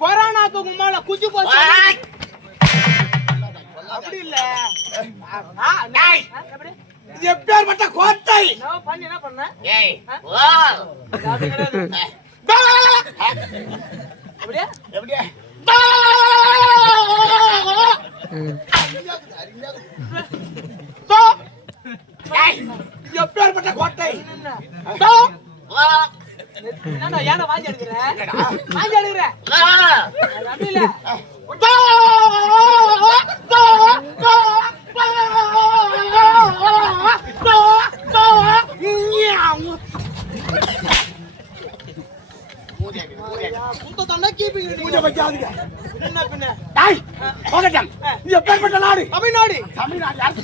கொரோனாக்கு முன்னால குச்சி போச்சு அப்படி இல்ல எப்பேற்பட்ட கோட்டை பண்ணி என்ன பண்ண அப்படியே எப்படியா எப்பேற்பட்ட கோட்டை ஏன்னா வாங்கி எடுக்கிறேன் வாங்கி எடுக்கிறேன் அப்படி இல்ல தமிழ்நாடு தமிழ்நாடு தமிழ்நாடு